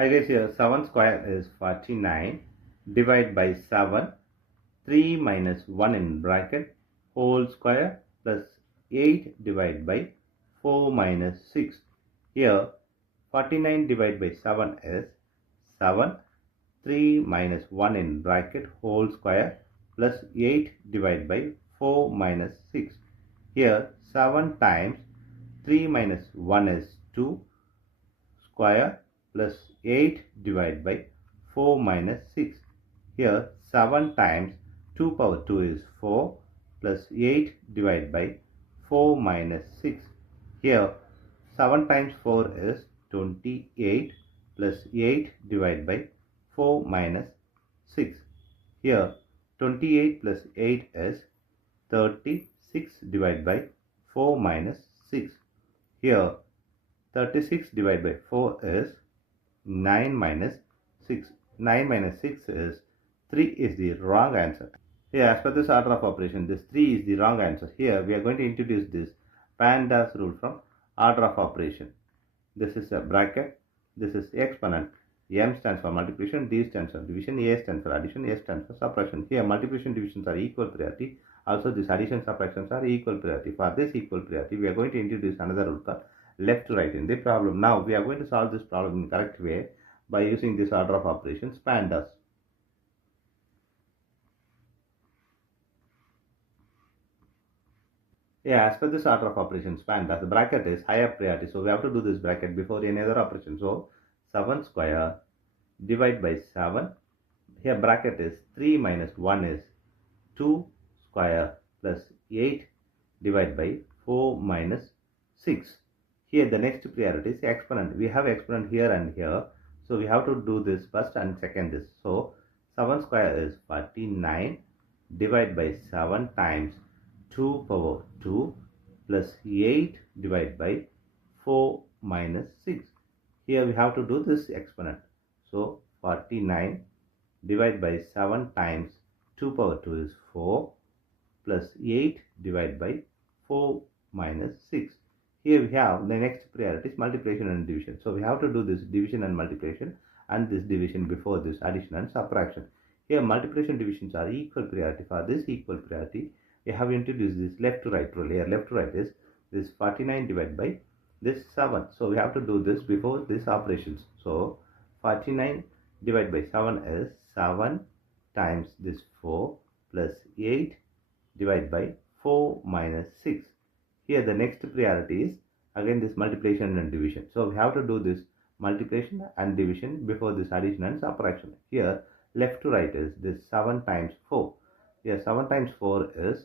Hi guys, here 7 square is 49. Divide by 7. 3 minus 1 in bracket whole square plus 8 divided by 4 minus 6. Here 49 divided by 7 is 7. 3 minus 1 in bracket whole square plus 8 divided by 4 minus 6. Here 7 times 3 minus 1 is 2 square plus 8 divided by 4 minus 6. Here 7 times 2 power 2 is 4 plus 8 divided by 4 minus 6. Here 7 times 4 is 28 plus 8 divided by 4 minus 6. Here 28 plus 8 is 36 divided by 4 minus 6. Here 36 divided by 4 is 9 minus 6. 9 minus 6 is 3 is the wrong answer. Here, as per this order of operation, this 3 is the wrong answer. Here, we are going to introduce this PEMDAS rule from order of operation. This is a bracket. This is exponent. M stands for multiplication, D stands for division, A stands for addition, S stands for subtraction. Here, multiplication divisions are equal priority. Also, these addition subtractions are equal priority. For this equal priority, we are going to introduce another rule called left to right in the problem. Now, we are going to solve this problem in correct way by using this order of operations PEMDAS. Yeah, as per this order of operations PEMDAS, the bracket is higher priority. So, we have to do this bracket before any other operation. So, 7 square divide by 7. Here bracket is 3 minus 1 is 2 square plus 8 divided by 4 minus 6. Here the next priority is exponent. We have exponent here and here. So we have to do this first and second this. So 7 square is 49 divided by 7 times 2 power 2 plus 8 divided by 4 minus 6. Here we have to do this exponent. So 49 divided by 7 times 2 power 2 is 4 plus 8 divided by 4 minus 6. Here we have the next priority is multiplication and division. So we have to do this division and multiplication and this division before this addition and subtraction. Here multiplication divisions are equal priority. For this equal priority, we have introduced this left to right rule. Here left to right is this 49 divided by this 7. So we have to do this before this operations. So 49 divided by 7 is 7 times this 4 plus 8 divided by 4 minus 6. Here the next priority is again this multiplication and division. So we have to do this multiplication and division before this addition and subtraction. Here left to right is this 7 times 4. Here 7 times 4 is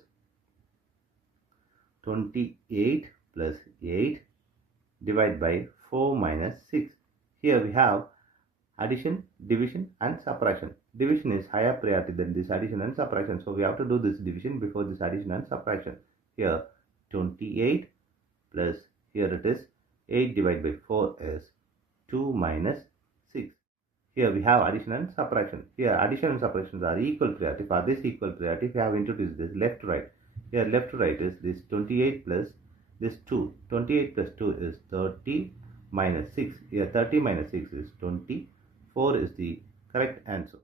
28 plus 8 divided by 4 minus 6. Here we have addition, division and subtraction. Division is higher priority than this addition and subtraction. So we have to do this division before this addition and subtraction. Here 28 plus here it is 8 divided by 4 is 2 minus 6. Here we have addition and subtraction. Here addition and subtractions are equal priority. For this equal priority, we have introduced this left to right. Here left to right is this 28 plus this 2. 28 plus 2 is 30 minus 6. Here 30 minus 6 is 20. 4 is the correct answer.